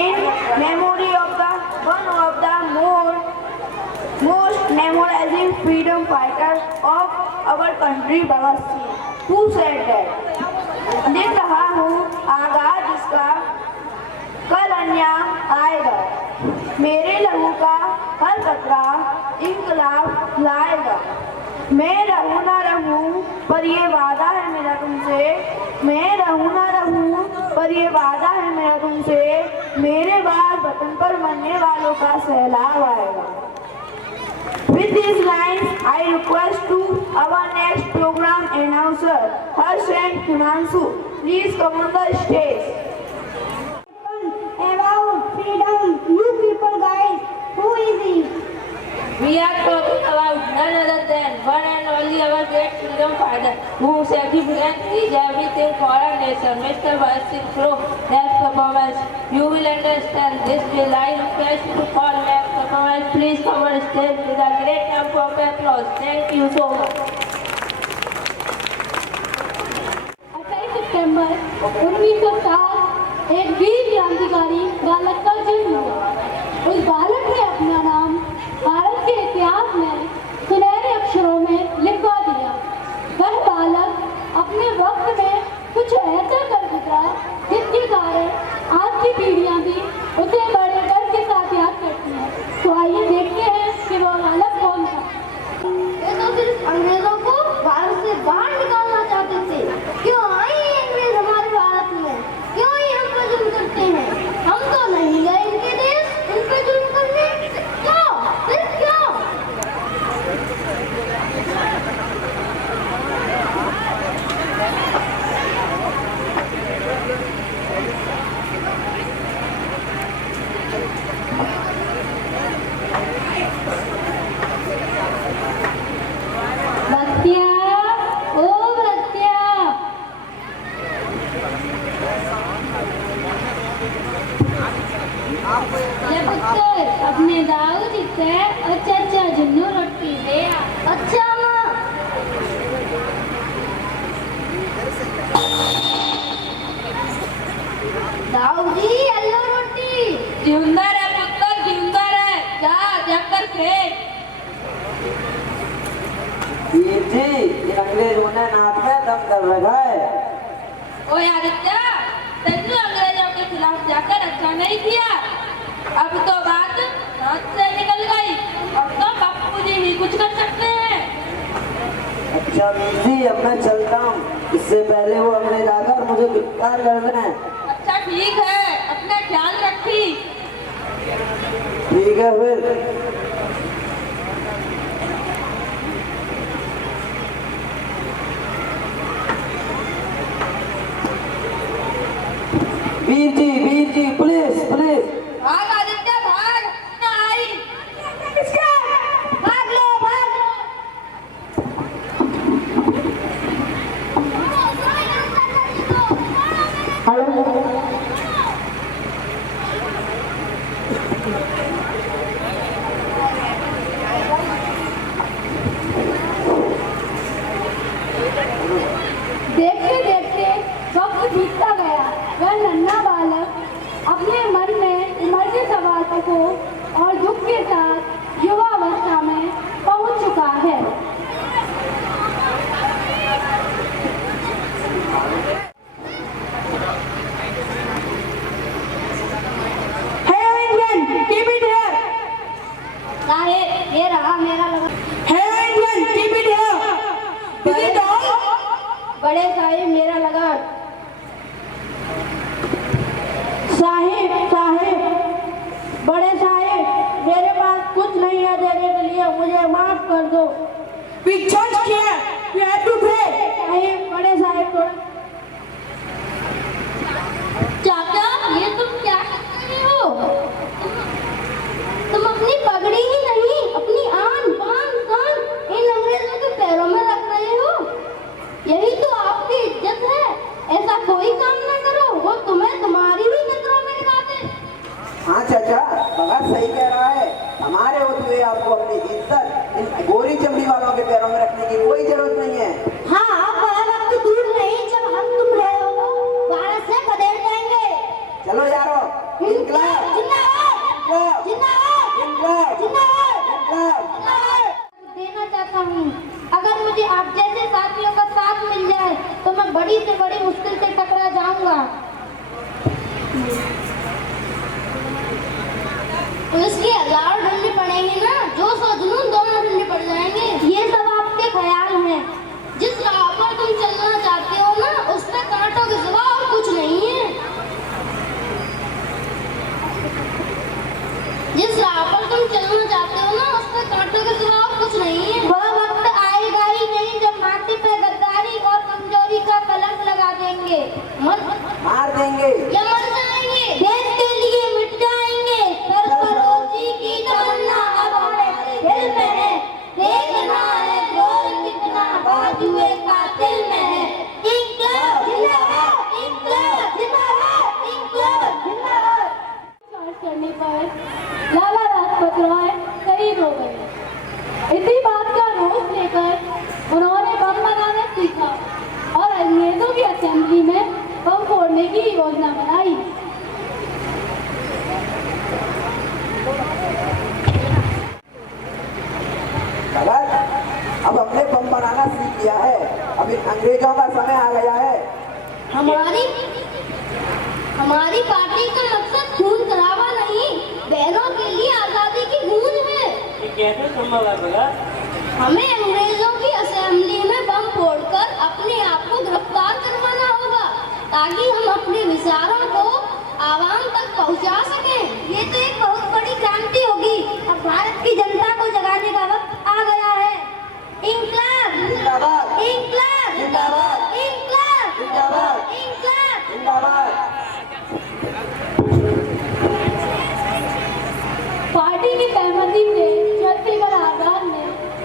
in memory of the one of the most memorable freedom fighters of our country, Bhagat Singh, who said that देख रहा हूँ आगाज जिसका कल अन्याम आएगा, मेरे लहू का हर कतरा इंकलाब लाएगा। मैं रहूँ ना रहूँ पर ये वादा है मेरा तुमसे, मैं रहूँ ना रहूँ पर ये वादा है मेरा तुमसे, मेरे बाद वतन पर मरने वालों का सैलाब आएगा। With these lines, I request to our next program announcer, Harsh and Himanshu, please come on the stage. About freedom, you people guys, who is he? We are talking about none other than one and only our great freedom fighter who sacrificed everything for our nation, Mr. Bhagat Singh. Through next performance, you will understand this will. I request you to call next performance. Please come on stage with a great number of applause. Thank you so much. 28 सितंबर 1960 एक वीर क्रांतिकारी बालक का जन्म हुआ। उस बालक ने अपना नाम भारत के इतिहास में सुनहरे अक्षरों में लिखवा दिया। वह बालक अपने वक्त में कुछ ऐसा कर गुजरा जिसके कारण आज की पीढ़ियां भी उसे बड़े गर्व के साथ याद करती हैं। तो आइए देखते हैं कि वह बालक कौन था। ये तो सिर्फ अंग्रेजों को भारत से बाहर निकालना चाहते थे। क्यों आए ये अंग्रेज हमारे भारत में? क्यों ये हम पर जुल्म करते हैं? हम तो नहीं गए इनके देश इन पर जुल्म करने। क्यों? सिर्फ क्यों? अपने दाऊ जी से और चाचा जुन्नू रोटी दे। अच्छा माँ। दाऊ जी आलू रोटी। जिंदा रहे पुत्र, जिंदा रहे। जा जाकर खेल। वीर जी, ये अंग्रेजों ने नाक में दम कर रखा है। ओए आदित्य, तन्नू अंग्रेजों के खिलाफ जाकर अच्छा नहीं किया। अब तो बात हाथ से निकल गई। अब तो बापू जी ही कुछ कर सकते हैं। अच्छा वीर जी, अब मैं चलता हूँ, इससे पहले वो अंग्रेज आकर मुझे गिरफ्तार कर देना है। अच्छा ठीक है, अपना ख्याल रखी। ठीक है फिर। Veer ji, police police. भाग आदित्य भाग, न आई। भाग लो भाग लो। देखते देखते वक्त बीतता गया। वह नन्हा बालक अपने मन में उमड़ते सवालों को और दुख के साथ युवावस्था में पहुंच चुका है। Hey Indian, keep it here. साहेब ये रहा मेरा लगा। Hey Indian, keep it here. Is it all? बड़े साहेब मेरा लगा। साहिब साहिब, बड़े साहिब, मेरे पास कुछ नहीं है देने के लिए, मुझे माफ कर दो। We just here. We have to pray. साहेब बड़े साहेब थोड़ा। चाचा ये तुम क्या कर रहे हो? तुम अपनी पगड़ी ही नहीं अपनी आन बान शान इन अंग्रेजों के पैरों में रख रहे हो। यही तो आपकी इज्जत है। ऐसा कोई काम ना करो, वो तुम्हें तुम्हारी भी नजरों में गिरा दे। हाँ चाचा, भगत सही कह रहा है। हमारे होते हुए आपको अपनी इज्जत इन गोरी चमड़ी वालों के पैरों में रखने की कोई जरूरत नहीं है। हाँ वह वक्त दूर नहीं जब हम तुम रहे हो भारत से बदल जाएंगे। चलो यारो, इनकलाब। योजना बनाई। भगत, अब हमने बम बनाना सीख लिया है, अभी अंग्रेजों का समय आ गया है। हमारी पार्टी का मकसद खून खराबा नहीं, बहनों के लिए आजादी की गूंज है। ये कैसे संभव है भगत? हमें अंग्रेजों की असेंबली में बम फोड़कर अपने आप को गिरफ्तार करवाना होगा, ताकि हम अपने विचारों को आवाम तक पहुंचा सकें। ये तो एक बहुत बड़ी क्रांति होगी। अब भारत की जनता को जगाने का वक्त आ गया है। इंकलाब जिंदाबाद, इंकलाब जिंदाबाद, इंकलाब जिंदाबाद, इंकलाब। जिंदाबाद। पार्टी की सहमति से चंद्रशेखर आजाद ने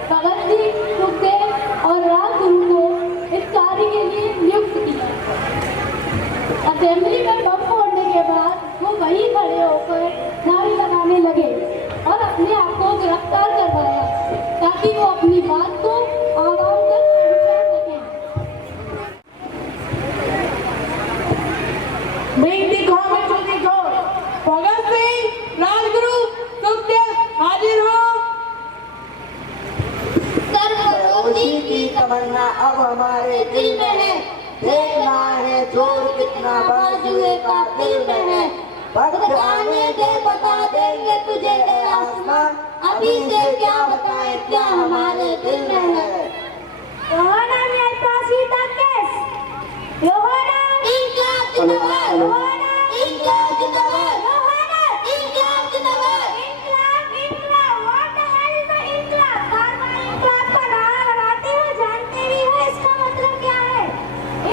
भगत सिंह, सुखदेव और राजगुरु को इस कार्य के लिए नियुक्त किया। असेंबली में बम फोड़ने के बाद वो वहीं खड़े होकर नारे लगाने लगे और अपने आप को गिरफ्तार करवाया, ताकि वो अपनी बात को आवाम तक पहुंचा सकें। Bring the government to the court. Bhagat Singh, Rajguru, Sukhdev हाजिर हो। सर्वरोधी की तमन्ना अब हमारे दिल में है, देखना है जोर कितना बाजुए का दिल में है। वक्त आने दे बता देंगे तुझे ए आसमां, अभी से क्या बताएं क्या हमारे दिल में है। Yohana Mielpasita Kes. Yohana İnkılap Zindabad. Yohana İnkılap Zindabad. Yohana İnkılap Zindabad. İnkılap, İnkılap. What the hell is the İnkılap? बार-बार İnkılap का नारा लगाते हो, जानते भी हो इसका मतलब क्या है?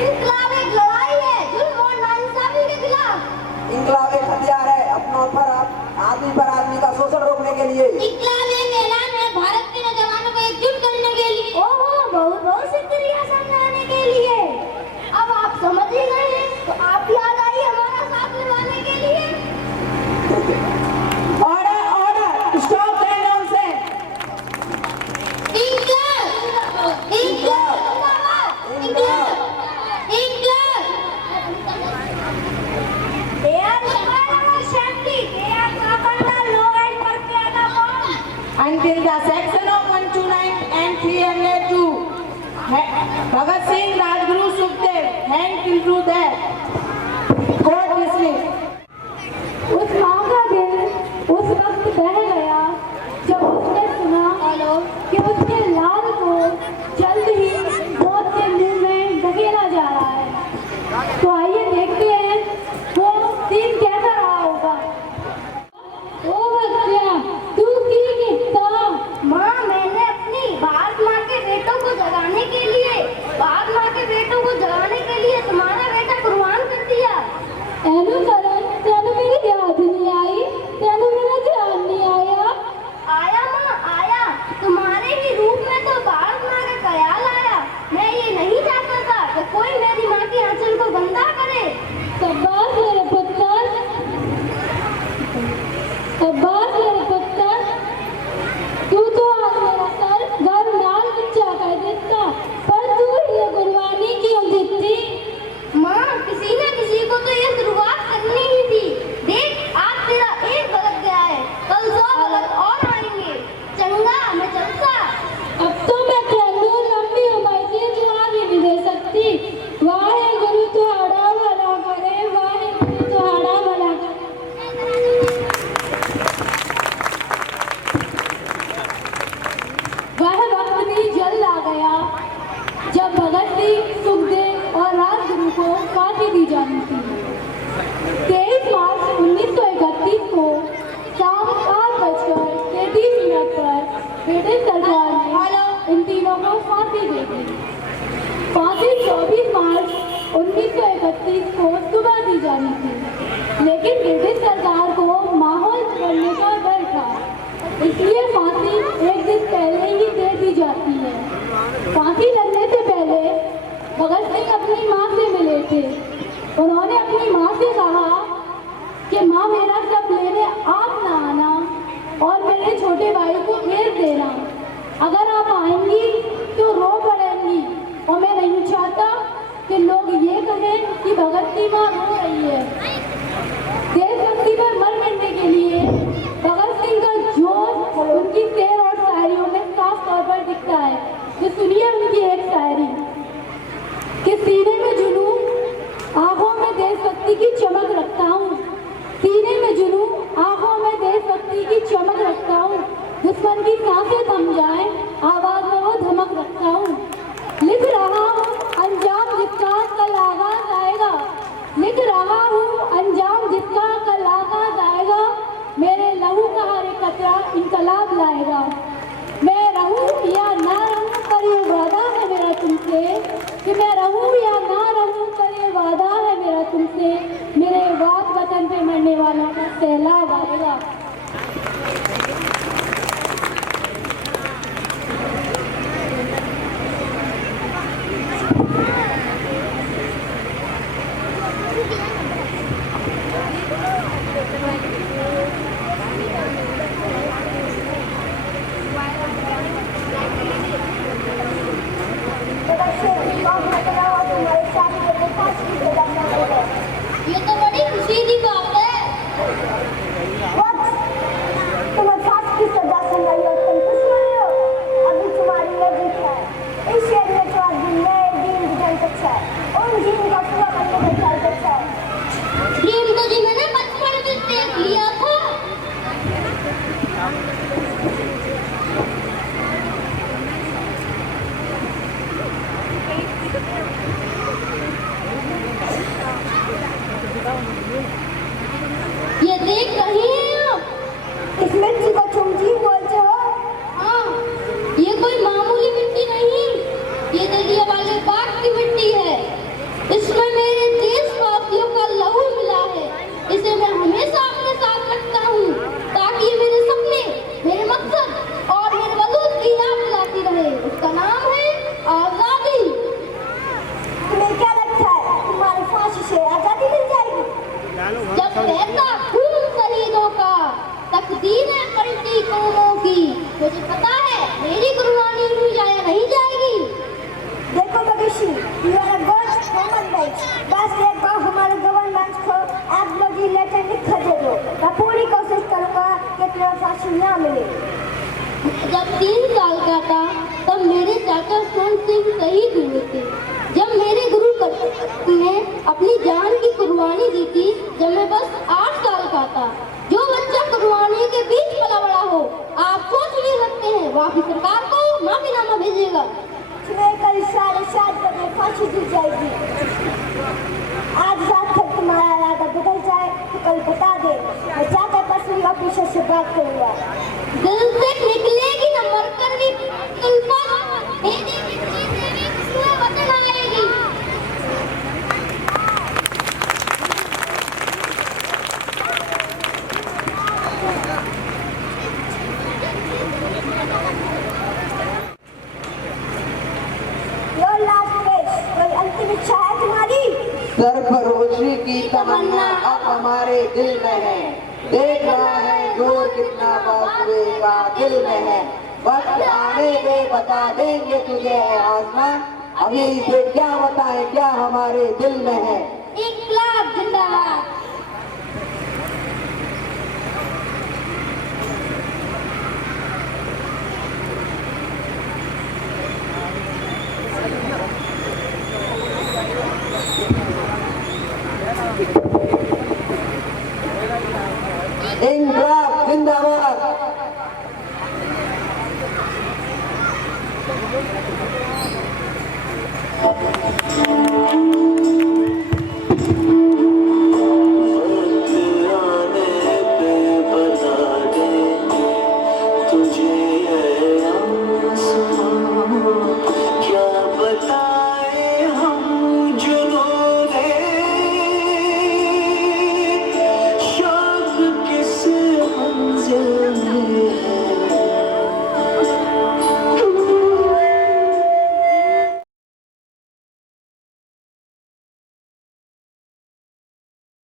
İnkılap एक लड़ाई है जुल्म और नाइंसाफी के खिलाफ। इंकलाब एक हथियार है अपनों पर आदमी का शोषण रोकने के लिए। इंकलाब एक ऐलान है भारत के नौजवानों को एकजुट करने के लिए। ओहो, बहुत बहुत शुक्रिया समझाने के लिए। अब आप समझ ही गए हैं, तो आप याद आई हमारा साथ निभाने के लिए। Order, order. Stop that nonsense. Inquilab, Inquilab, Inquilab, Inquilab. They are not our assembly. They are not the law and Markada form. Until the section of 129 and 302. Bhagat Singh, Rajguru, Sukhdev, hang till to death. Court dismissed. उस माँ का दिल उस वक्त बह गया जब उसने सुना कि उसके लाल को जल्द ही मौत के मुंह में धकेला जा रहा है। तो आइए देखते हैं वो सीन कैसा रहा होगा। ओ बच्चा, तू की कितना? माँ, मैंने अपनी भारत माँ के बेटों को जगाने के लिए, भारत माँ के बेटों को जगाने के लिए तुम्हारा बेटा कुर्बान कर दिया। एनु करण, तेनु मेरी याद नहीं आई, तेनु मेरा ध्यान नहीं आया। आया माँ, आया। तुम्हारे ही रूप में तो भारत माँ का ख्याल आया। मैं ये नहीं चाहता था कि कोई मेरी माँ के आंचल को गंदा करे। शाबाश मेरे पुत्र, शाबाश मेरे पुत्र। तू तो आज मेरा सर घर नाल बिछा कर देता, पर तू ये कुर्बानी क्यों देती? माँ, किसी न किसी को तो ये शुरुआत करनी ही थी। देख, आज तेरा एक भगत गया है, कल 100 भगत और आएंगे। चंगा, मैं चलता। अब तो मैं तेनू लंबी उम्र की दुआ भी नहीं दे सकती। वाहे गुरु तुहाड़ा भला करे, वाहे गुरु तुहाड़ा भला करे। वह वक्त भी जल्द आ गया जब भगत सिंह, सुखदेव और राजगुरु को फांसी दी जानी थी। 23 मार्च 1931 को शाम 8:33 पर ब्रिटिश सरकार ने इन तीनों को फांसी दे दी। फांसी 24 मार्च 1931 को सुबह दी जानी थी, लेकिन ब्रिटिश सरकार को माहौल बिगड़ने का डर था, इसलिए फांसी एक दिन पहले ही दे दी जाती है। फांसी लगने से पहले भगत सिंह अपनी माँ से मिले थे। उन्होंने अपनी माँ से कहा कि माँ, मेरा सब लेने आप ना आना और मेरे छोटे भाई को घेर देना। अगर आप आएंगी तो रो पड़ेंगी और मैं नहीं चाहता कि लोग ये कहें कि भगत की माँ रो रही है। सुनिए उनकी एक शायरी कि सीने में जुनून, आंखों में देशभक्ति की चमक रखता हूँ। सीने में जुनून, आंखों में देशभक्ति की चमक रखता हूँ। दुश्मन की सांसें थम जाए, आवाज में वो धमक रखता हूँ। लिख रहा हूँ अंजाम जिसका कल आगाज आएगा। लिख रहा हूँ अंजाम जिसका कल आगाज आएगा। मेरे लहू का हर एक कतरा इनकलाब लाएगा। मैं रहूं या ना रहूं पर ये वादा है मेरा तुमसे कि मैं रहूं या ना रहूं पर ये वादा है मेरा तुमसे। मेरे वाद वतन पे मरने वालों का सैलाब आएगा। ये तो बड़ी खुशी की बात है। तुम्हें फांसी की सजा सुनाई और तुम खुश रहे हो। अभी तुम्हारी नजदीक है। इस शहर में तो आज नए दिन गुजर सकता है। उन दिन का पूरा करने का ख्याल करता है। प्रेम तो जी मैंने बचपन में देख लिया था। ये देख रही हैं आप? इस मिट्टी को तुम जी बोलते हो। हाँ, ये कोई मामूली मिट्टी नहीं, ये दरिया वाले बाग की मिट्टी है। इसमें मेरे देशवासियों का लहू मिला है। इसे मैं हमेशा अपने साथ रखता हूँ ताकि ये मेरे सपने, मेरे मकसद और मेरे वजूद की याद दिलाती रहे। उसका नाम है आजादी। तुम्हें क्या लगता है तुम्हारी फांसी से आजादी मिल जाएगी? जब बहता खून शहीदों का, तकदीरें पलटी कौमों की, मुझे पता है मेरी कुर्बानी यूं जाया नहीं जाएगी। देखो बगीशी, you are a good woman, mate. बस एक बार हमारे गवर्नमेंट को आप लोग ये लेटर लिख कर दे दो। मैं पूरी कोशिश करूंगा कि तुम्हें फांसी ना मिले। जब 3 साल का था तब मेरे चाचा सोन सिंह शहीद हुए थे। जब मेरे गुरु ने अपनी जान की कुर्बानी दी थी जब मैं बस 8 साल का था। जो बच्चा कुर्बानी के बीच पला बड़ा हो, आप सोच नहीं सकते हैं वो आपकी सरकार को माफीनामा भेजेगा। तुम्हें कल साढ़े 7 बजे फांसी दी जाएगी। आज रात तक तुम्हारा इरादा बदल जाए तो कल बता दे। मैं जाकर पर्सनली ऑफिसर से बात करूंगा। दिल से निकलेगी न मरकर भी कुल्फत, मेरी मिट्टी से भी खुशबू वतन आएगी। Your last wish, कोई अंतिम इच्छा है तुम्हारी? सरफरोशी की तमन्ना अब हमारे दिल में है। देख रहा है जोर कितना बाजुए का दिल में है। वक्त आने दे बता देंगे तुझे है आसमां। अभी इसे क्या बताएं क्या हमारे दिल में है। इनकलाब जिंदाबाद। इंकलाब जिंदाबाद।